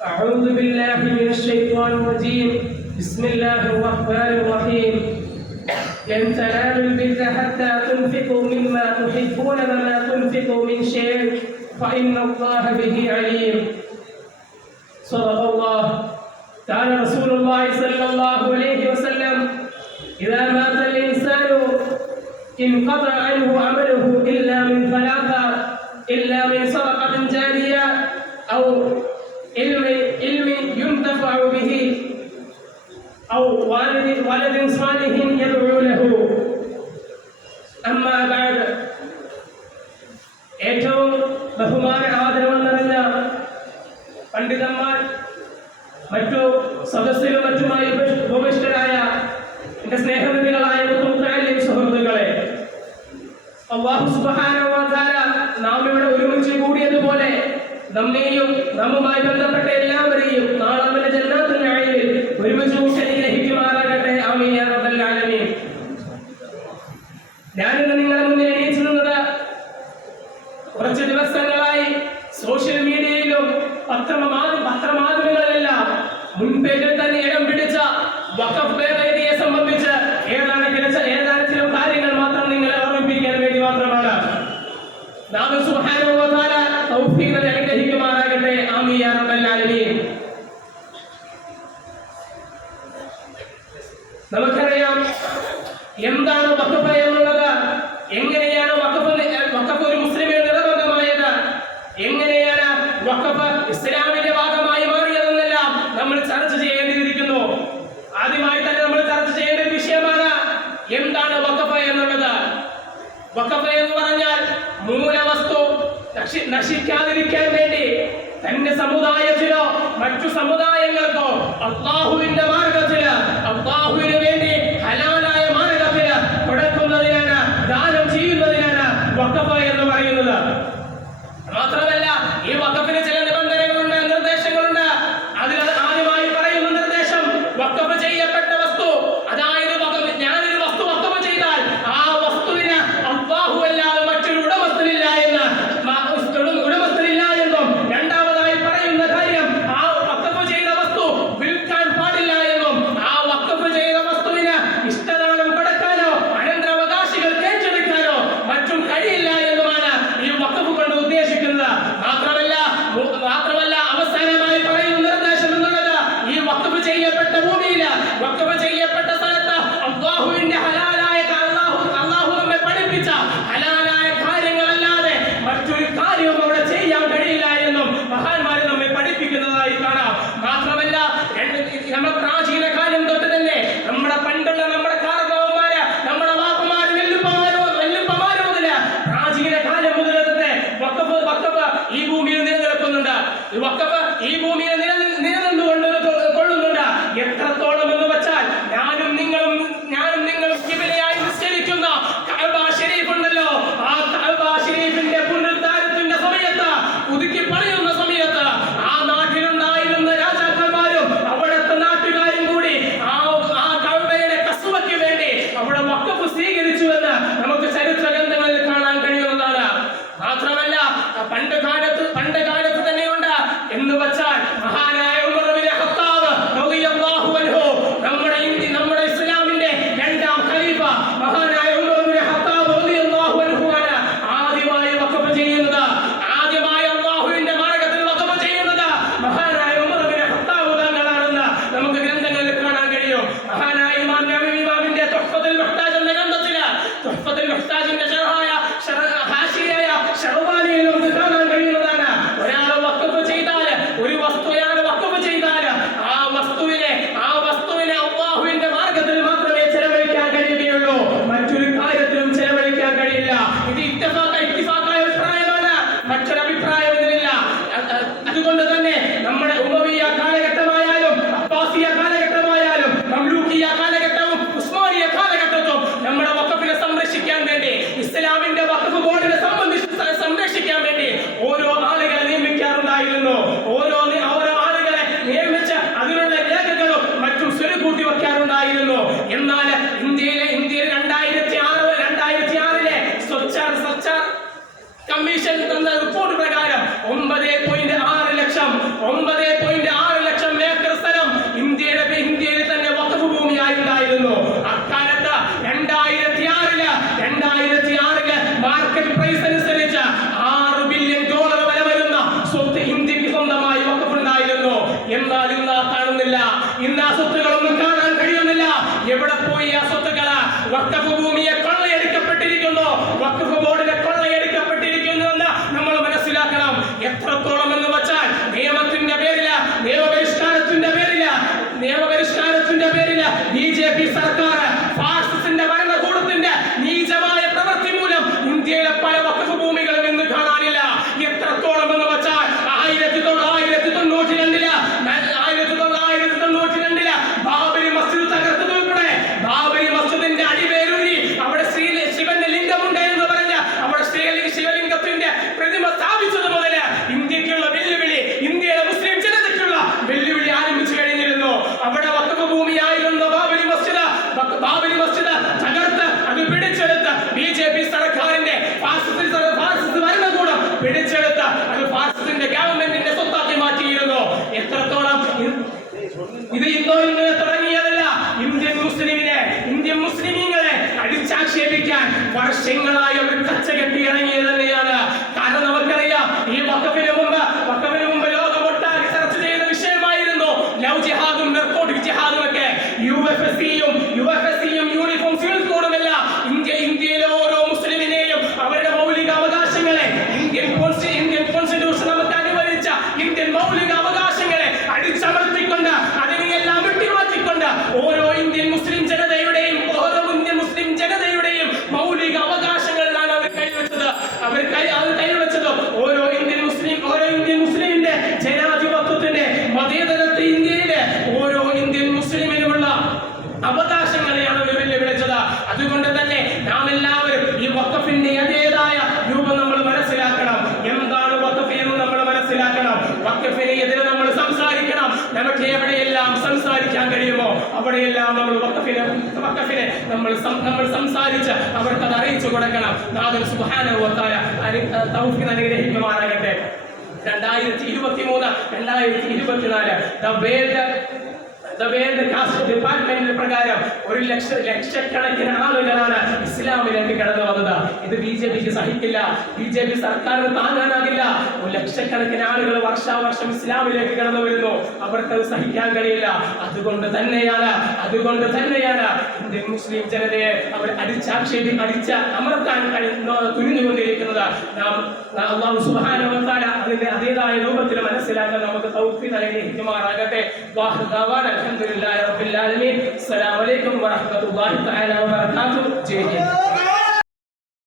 أعوذ بالله من الشيطان الرجيم. بسم الله الرحمن الرحيم. لن تنالوا البر حتى تنفقوا مما تحبون وما تنفقوا من شيء فإن الله به عليم. صدق الله. قال رسول الله صلى الله عليه وسلم إذا مات الإنسان انقطع عنه عمله إلا من ثلاثة إلا من صدقة جارية أو നാം ഇവിടെ ഒരുമിച്ച് കൂടിയതുപോലെ നമ്മെയും നമ്മുമായി ബന്ധപ്പെട്ട എല്ലാവരെയും നാളെ അവന്റെ ജന്നാത്തുൽ നഈമിൽ ഒരുമിച്ച് കൂട്ടി അനുഗ്രഹിക്കുമാറാകട്ടെ. ആലമീൻ. ഞാനിന്ന് നിങ്ങളെ മുന്നിൽ എണീച്ചു നിന്നത് കുറച്ച് ദിവസങ്ങളായി സോഷ്യൽ മീഡിയയിലും പത്രമാ- പത്രമാധ്യമങ്ങളിലെല്ലാം മുൻപേജിൽ തന്നെ ഇടം പിടിച്ച വഖഫ് എന്താണ് الوقفة غيبوا ആളുകൾ കാണുന്നില്ല. ഇന്ന് ആ സ്വത്തുകളൊന്നും കാണാൻ കഴിയുന്നില്ല. എവിടെ പോയി ആ സ്വത്തുക്കള വക്തഭൂമിയെ അവകാശങ്ങളെയാണ് അവർ വിളിച്ചത്. അതുകൊണ്ട് തന്നെ നാം എല്ലാവരും ഈ വക്കഫിന്റെ അതേതായ രൂപം നമ്മൾ മനസ്സിലാക്കണം. എന്താണ് വക്കഫ് എന്ന് നമ്മൾ മനസ്സിലാക്കണം. വക്കഫിനെ എതിരെ നമ്മൾ സംസാരിക്കണം. നമുക്ക് എവിടെയെല്ലാം സംസാരിക്കാൻ കഴിയുമോ അവിടെയെല്ലാം നമ്മൾ വക്കഫിനെ വക്കഫിനെ നമ്മൾ നമ്മൾ സംസാരിച്ച് അവർക്ക് അത് അറിയിച്ചു കൊടുക്കണം. നാദർ സുഹാനുഭവത്താല തൗഫിന് അനുഗ്രഹിക്കുമാറാകട്ടെ. രണ്ടായിരത്തി ഇരുപത്തി മൂന്ന് രണ്ടായിരത്തി ഇരുപത്തിനാല് the world the world cast department പ്രകാരം ഒരു ലക്ഷ ലക്ഷക്കണക്കിന് ആളുകളാണ് ഇസ്ലാമിലേക്ക് കടന്നു വന്നത്. ഇത് ബി ജെ പിക്ക് സഹിക്കില്ല. ബി ജെ പി സർക്കാരിന് താങ്ങാനാകില്ല. ലക്ഷക്കണക്കിന് ആളുകൾ വർഷാവർഷം ഇസ്ലാമിലേക്ക് കടന്നു വരുന്നു. അവർക്ക് അത് സഹിക്കാൻ കഴിയില്ല. അതുകൊണ്ട് തന്നെയാണ് അതുകൊണ്ട് തന്നെയാണ് ഇന്ത്യൻ മുസ്ലിം ജനതയെ അവർ അടിച്ചാക്ഷേപി അടിച്ച അമർത്താൻ തുനിഞ്ഞുകൊണ്ടിരിക്കുന്നത്. നാം അള്ളാഹു തആല അതിന്റെ അതേതായ രൂപത്തിൽ മനസ്സിലാക്കാൻ നമുക്ക് തൗഫീഖ് നൽകി. ഹിക്കുമാറാകട്ടെ വാഹു ദഅവാന അൽഹംദുലില്ലാഹി റബ്ബിൽ ആലമീൻ. അസ്സലാമു അലൈക്കും ورحمة الله تعالى وبركاته. جيد